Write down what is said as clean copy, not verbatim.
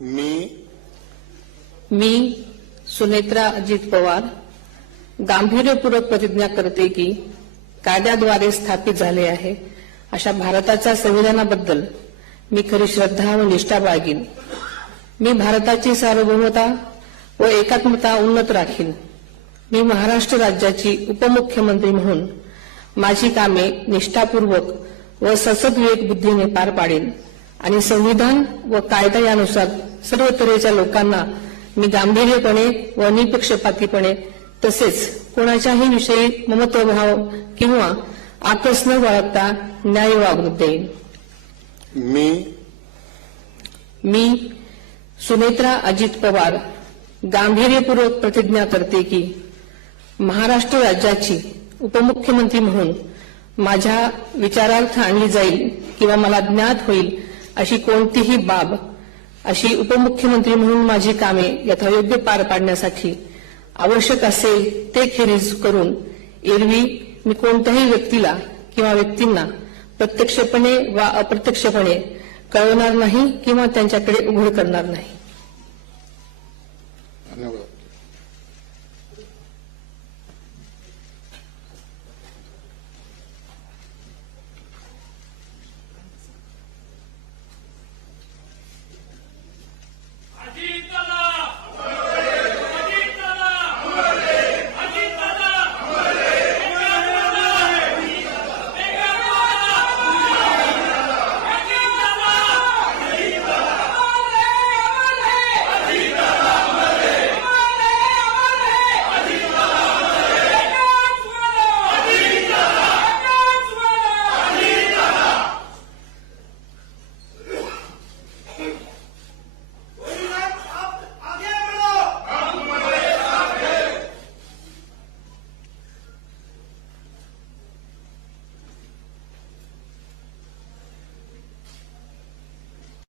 मी सुनेत्रा अजित पवार गांभीर्यपूर्वक प्रतिज्ञा करते की कायद्याद्वारे स्थापित झाले आहे अशा भारताच्या संविधानाबद्दल मी खरी श्रद्धा व निष्ठा बाळगीन। मी भारताची सार्वभौमता व एकात्मता उन्नत राखीन। मी महाराष्ट्र राज्याची उपमुख्यमंत्री म्हणून माझी कामे निष्ठापूर्वक व ससद्विवेक बुद्धीने पार पाडेन आणि संविधान व कायदा यानुसार सर्व तऱ्हेच्या लोकांना मी गांभीर्यपणे व निपक्षपातीपणे तसेच कोणाच्याही विषयी ममत्वभाव किंवा आकस न बाळगता न्याय वागणूक देईन। मी सुनेत्रा अजित पवार गांभीर्यपूर्वक प्रतिज्ञा करते की महाराष्ट्र राज्याची उपमुख्यमंत्री म्हणून माझ्या विचारार्थ आणली जाईल किंवा मला ज्ञात होईल अशी कोणतीही बाब अशी उपमुख्यमंत्री म्हणून माझी कामे यथायोग्य पार पाडण्यासाठी आवश्यक असेल ते खेरीज करून एरवी मी कोणत्याही व्यक्तीला किंवा व्यक्तींना प्रत्यक्षपणे वा अप्रत्यक्षपणे कळवणार नाही किंवा त्यांच्याकडे उघड करणार नाही। धन्यवाद।